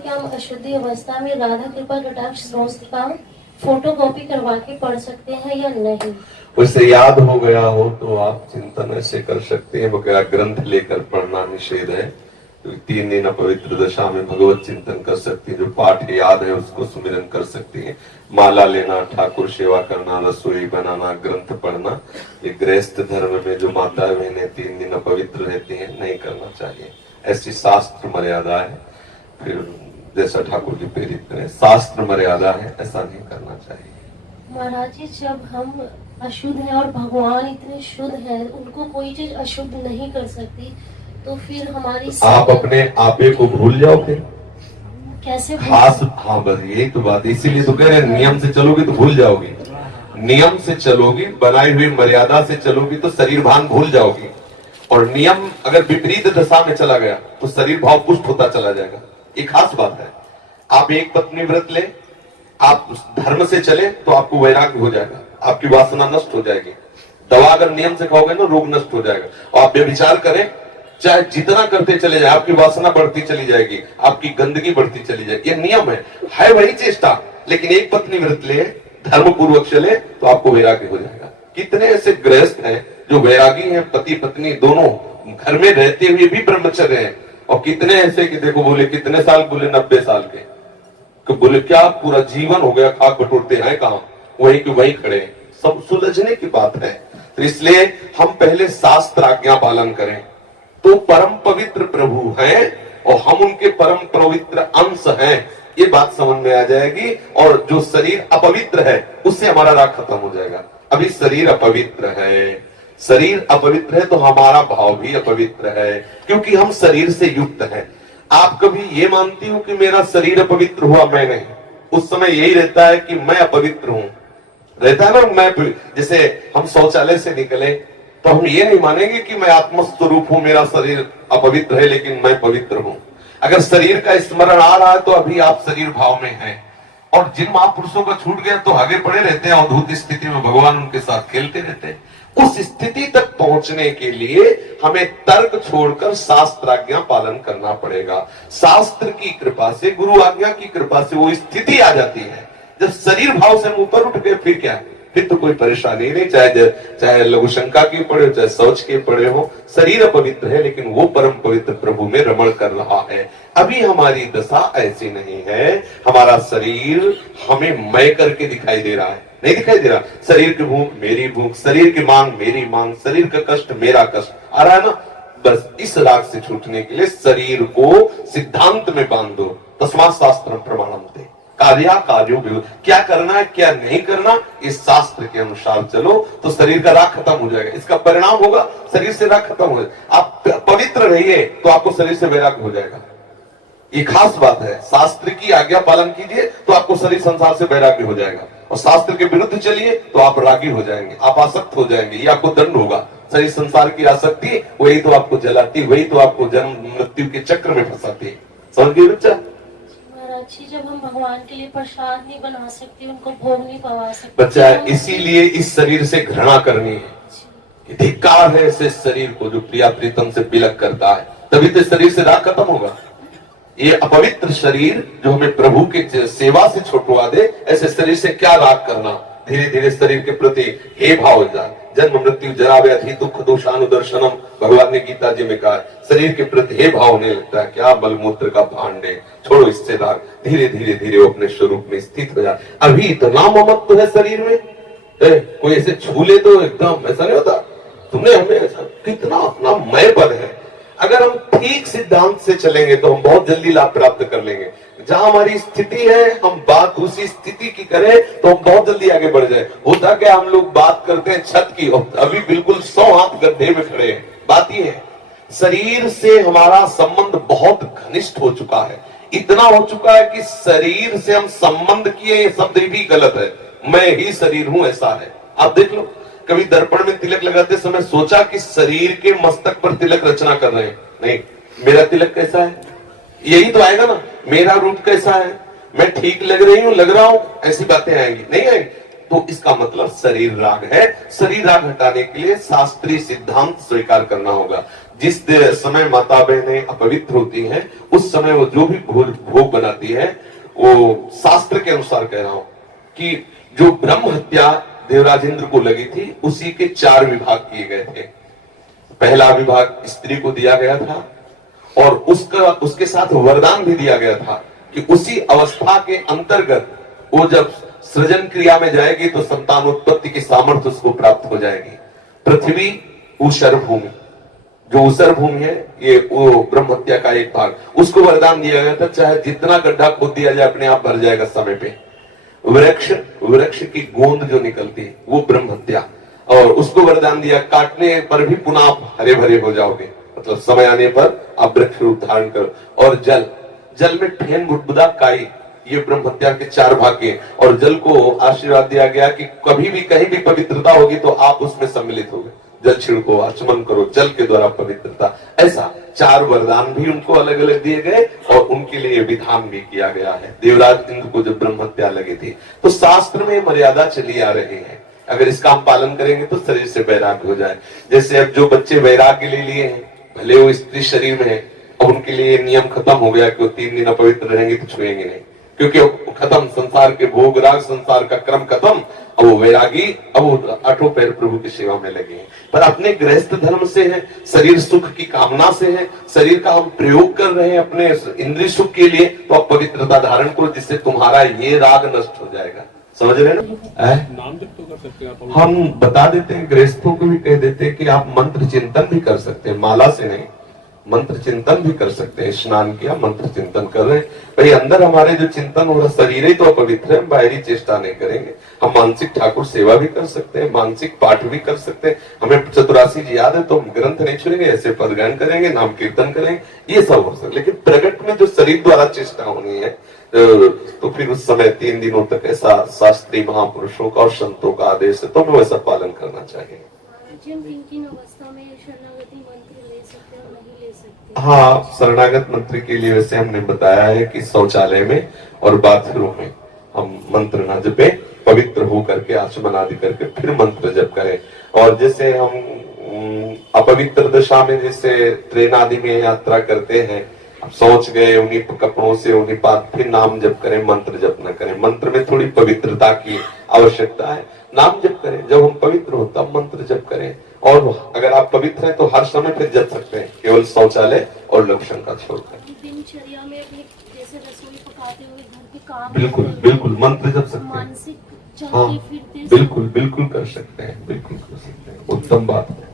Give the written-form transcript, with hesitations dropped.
कि हम अशुद्धि अवस्था में राधा कृपा कटाक्ष स्तोत्र का फोटो कॉपी करवा के पढ़ सकते हैं या नहीं? वैसे याद हो गया हो तो आप चिंतन ऐसे कर सकते हैं, वगैरह ग्रंथ लेकर पढ़ना निषेध है। तो 3 दिन अपवित्र दशा में भगवत चिंतन कर सकते हैं, जो पाठ याद है उसको सुमिरन कर सकते हैं। माला लेना, ठाकुर सेवा करना, रसोई बनाना, ग्रंथ पढ़ना, ये गृहस्थ धर्म में जो माता बहनें 3 दिन अपवित्र रहती हैं, नहीं करना चाहिए। ऐसी शास्त्र मर्यादा है। फिर जैसा ठाकुर जी प्रेरित करें, शास्त्र मर्यादा है, ऐसा नहीं करना चाहिए। महाराज जी, जब हम अशुद्ध हैं और भगवान इतने शुद्ध हैं, उनको कोई चीज अशुद्ध नहीं कर सकती, तो फिर हमारी आप अपने आपे को भूल जाओ फिर कैसे? हाँ बस यही तो बात, इसीलिए तो कह रहे हैं नियम से चलोगी तो भूल जाओगी। नियम से चलोगी, बनाई हुई मर्यादा से चलोगी तो शरीर भान भूल जाओगी। और नियम अगर विपरीत दशा में चला गया तो शरीर भाव पुष्ट होता चला जाएगा। एक खास बात है, आप एक पत्नी व्रत ले, आप धर्म से चले तो आपको वैराग्य हो जाएगा, आपकी वासना नष्ट हो जाएगी। दवा अगर नियम से खाओगे ना, रोग नष्ट हो जाएगा। और आप व्यभिचार करें, चाहे जितना करते चले जाए, आपकी वासना बढ़ती चली जाएगी, आपकी गंदगी बढ़ती चली जाएगी। ये नियम है वही चेष्टा। लेकिन एक पत्नी व्रत ले, धर्म पूर्वक चले तो आपको वैराग्य हो जाएगा। कितने ऐसे गृहस्थ हैं जो वैरागी हैं, पति पत्नी दोनों घर में रहते हुए भी ब्रह्मचर्य हैं। और कितने ऐसे कि देखो, बोले कितने साल, बोले 90 साल के, तो बोले क्या पूरा जीवन हो गया, खाक बटोरते हैं कहाँ, वहीं के वहीं खड़े। सब सुलझने की बात है। तो इसलिए हम पहले शास्त्र आज्ञा पालन करें, तो परम पवित्र प्रभु हैं और हम उनके परम पवित्र अंश हैं, ये बात समझ में आ जाएगी। और जो शरीर अपवित्र है उससे हमारा राग खत्म हो जाएगा। अभी शरीर अपवित्र है, शरीर अपवित्र है तो हमारा भाव भी अपवित्र है, क्योंकि हम शरीर से युक्त हैं। आप कभी ये मानती हो कि मेरा शरीर अपवित्र हुआ? मैं नहीं। उस समय यही रहता है कि मैं अपवित्र हूं, रहता है ना। मैं जैसे हम शौचालय से निकले तो हम ये नहीं मानेंगे कि मैं आत्मस्वरूप हूं, मेरा शरीर अपवित्र है लेकिन मैं पवित्र हूं। अगर शरीर का स्मरण आ रहा है तो अभी आप शरीर भाव में हैं। और जिन महापुरुषों का छूट गया तो आगे पड़े रहते हैं, अवधूत स्थिति में भगवान उनके साथ खेलते रहते हैं। उस स्थिति तक पहुंचने के लिए हमें तर्क छोड़कर शास्त्र आज्ञा पालन करना पड़ेगा। शास्त्र की कृपा से, गुरु आज्ञा की कृपा से वो स्थिति आ जाती है। जब शरीर भाव से हम ऊपर उठ गए फिर क्या, फिर तो कोई परेशानी नहीं। चाहे लघु शंका की पड़े हो, चाहे शौच के पड़े हो, शरीर अपवित्र है लेकिन वो परम पवित्र प्रभु में रमण कर रहा है। अभी हमारी दशा ऐसी नहीं है। हमारा शरीर हमें मैं करके दिखाई दे रहा है, नहीं दिखाई दे रहा। शरीर की भूख मेरी भूख, शरीर की मांग मेरी मांग, शरीर का कष्ट मेरा कष्ट आ रहा है ना। बस इस राग से छूटने के लिए शरीर को सिद्धांत में बांध दो। तस्मात् शास्त्रम प्रमाणम ते, कार्या कार्यो विरोध, क्या करना है क्या नहीं करना, इस शास्त्र के अनुसार चलो तो शरीर का राग खत्म हो जाएगा। इसका परिणाम होगा शरीर से राग खत्म हो जाएगा। आप पवित्र रहिए तो आपको शरीर से वैराग्य हो जाएगा। ये खास बात है। शास्त्र की आज्ञा पालन कीजिए तो आपको शरीर संसार से वैराग्य हो जाएगा। और शास्त्र के विरुद्ध चलिए तो आप रागी हो जाएंगे, आप आसक्त हो जाएंगे, ये आपको दंड होगा। शरीर संसार की आसक्ति वही तो आपको जलाती, वही तो आपको जन्म मृत्यु के चक्र में फंसाती है। समझ गए बच्चा? जब हम भगवान के लिए प्रसाद नहीं बना सकते, उनको भोग नहीं पवा सकते बच्चा, इसीलिए इस शरीर से घृणा करनी है। धिक्कार है ऐसे शरीर को जो प्रिया प्रीतम से बिलक करता है, तभी तो शरीर से राग खत्म होगा। ये अपवित्र शरीर जो हमें प्रभु के सेवा से छुटवा दे, ऐसे शरीर से क्या राग करना। धीरे धीरे शरीर के प्रति हे भाव हो जाए। जन्म मृत्यु जरा व्याधि दुख दोषानुदर्शनम, भगवान ने गीता जी में कहा, शरीर के प्रति हे भाव होने लगता है। क्या मलमूत्र का भांड है, छोड़ो इससे राग। धीरे धीरे धीरे वो अपने स्वरूप में स्थित हो जाए। अभी इतना ममत्व है शरीर में, कोई ऐसे छू ले तो एकदम ऐसा नहीं होता। तुमने हमें ऐसा कितना अपना मय पद है। अगर हम ठीक सिद्धांत से चलेंगे तो हम बहुत जल्दी लाभ प्राप्त कर लेंगे। जहां हमारी स्थिति है, हम बात उसी स्थिति की करें तो हम बहुत जल्दी आगे बढ़ जाए। होता क्या, हम लोग बात करते हैं छत की, अभी बिल्कुल 100 हाथ गड्ढे में खड़े हैं। बात ये है, शरीर से हमारा संबंध बहुत घनिष्ठ हो चुका है। इतना हो चुका है कि शरीर से हम संबंध किए, ये शब्द भी गलत है। मैं ही शरीर हूं, ऐसा है। आप देख लो, कभी दर्पण में तिलक लगाते समय सोचा कि शरीर के मस्तक पर तिलक रचना कर रहे हैं? नहीं। मेरा तिलक कैसा है, यही तो आएगा ना। मेरा रूप कैसा है, मैं ठीक लग रही हूं, लग रहा हूं, ऐसी बातें आएंगी नहीं आएंगी। तो इसका मतलब शरीर राग है। शरीर राग हटाने के लिए शास्त्रीय सिद्धांत स्वीकार करना होगा। जिस समय माता बहनें अपवित्र होती हैं, उस समय वो जो भी भोग बनाती है, वो शास्त्र के अनुसार कह रहा हूं कि जो ब्रह्म हत्या देवराज इंद्र को लगी थी, उसी के 4 विभाग किए गए थे। पहला विभाग स्त्री को दिया गया था और उसके साथ वरदान भी दिया गया था कि उसी अवस्था के अंतर्गत वो जब सृजन क्रिया में जाएगी तो संतान उत्पत्ति की सामर्थ्य उसको प्राप्त हो जाएगी। पृथ्वी ऊषर भूमि, जो ऊषर भूमि है, ये वो ब्रह्म हत्या का एक भाग, उसको वरदान दिया गया था, चाहे जितना गड्ढा खोद दिया जाए अपने आप भर जाएगा समय पे। वृक्ष की गोंद जो निकलती है वो ब्रह्म हत्या, और उसको वरदान दिया काटने पर भी पुनः आप हरे भरे हो जाओगे, मतलब समय आने पर आप वृक्ष रूप धारण करो। और जल में ठेन बुदबुदा काई, ये ब्रह्म हत्या के 4 भाग के। और जल को आशीर्वाद दिया गया कि कभी भी कहीं भी पवित्रता होगी तो आप उसमें सम्मिलित होगे, जल छिड़को, आचमन करो, जल के द्वारा पवित्रता। ऐसा 4 वरदान भी उनको अलग अलग दिए गए और उनके लिए विधान भी किया गया है। देवराज इंद्र को जब ब्रह्म हत्या लगी थी तो शास्त्र में मर्यादा चली आ रही है, अगर इसका हम पालन करेंगे तो शरीर से वैराग्य हो जाए। जैसे अब जो बच्चे वैराग्य ले लिए हैं, भले वो स्त्री शरीर में है, अब उनके लिए नियम खत्म हो गया कि वो 3 दिन अपवित्र रहेंगे तो छुएंगे नहीं, क्योंकि अब खत्म संसार के भोग राग, संसार का क्रम खत्म। अब वो वैरागी, अब वो 8 पैर प्रभु की सेवा में लगे हैं। पर अपने गृहस्थ धर्म से है, शरीर सुख की कामना से है, शरीर का हम प्रयोग कर रहे हैं अपने इंद्रिय सुख के लिए, तो आप पवित्रता धारण करो, जिससे तुम्हारा ये राग नष्ट हो जाएगा। समझ रहे ना? नाम जप तो कर सकते हैं आप। हम बता देते हैं, गृहस्थों को भी कह देते हैं कि आप मंत्र चिंतन भी कर सकते हैं, माला से नहीं, मंत्र चिंतन भी कर सकते हैं। स्नान किया, मंत्र चिंतन कर रहे हैं, भाई अंदर हमारे जो चिंतन हो रहा, शरीर ही तो अपवित्र है, बाहरी चेष्टा नहीं करेंगे। हम मानसिक ठाकुर सेवा भी कर सकते हैं, मानसिक पाठ भी कर सकते हैं। हमें चतुरासी जी याद है तो हम ग्रंथ नहीं छुएंगे, ऐसे पदगान करेंगे, नाम कीर्तन करेंगे, ये सब हो सकता। लेकिन प्रगट में जो शरीर द्वारा चेष्टा होनी है, तो फिर उस समय 3 दिनों तक ऐसा शास्त्रीय महापुरुषों का और संतों का आदेश है, तो हमें वैसा पालन करना चाहिए। किन अवस्था में शरणागति मंत्र ले सकते हैं और नहीं ले सकते? हाँ, शरणागत मंत्र के लिए वैसे हमने बताया है कि शौचालय में और बाथरूम में हम मंत्र न जपे, पवित्र हो करके आचमन आदि करके फिर मंत्र जप करें। और जैसे हम अपवित्र दशा में जैसे ट्रेन आदि में यात्रा करते हैं, सोच गए उन्हीं कपड़ों से, उन्हीं बात, फिर नाम जप करें, मंत्र जप न करें। मंत्र में थोड़ी पवित्रता की आवश्यकता है, नाम जप करें। जब हम पवित्र हो तब मंत्र जप करें, और अगर आप पवित्र हैं तो हर समय फिर जप सकते हैं, केवल शौचालय और लक्षण का छोड़कर। दिनचर्या में अपने जैसे रसोई पकाते हुए घर के काम, बिल्कुल बिल्कुल मंत्र जप सकते हैं। मानसिक हाँ, चलते फिरते बिल्कुल बिल्कुल कर सकते हैं, बिल्कुल कर सकते हैं, उत्तम बात है।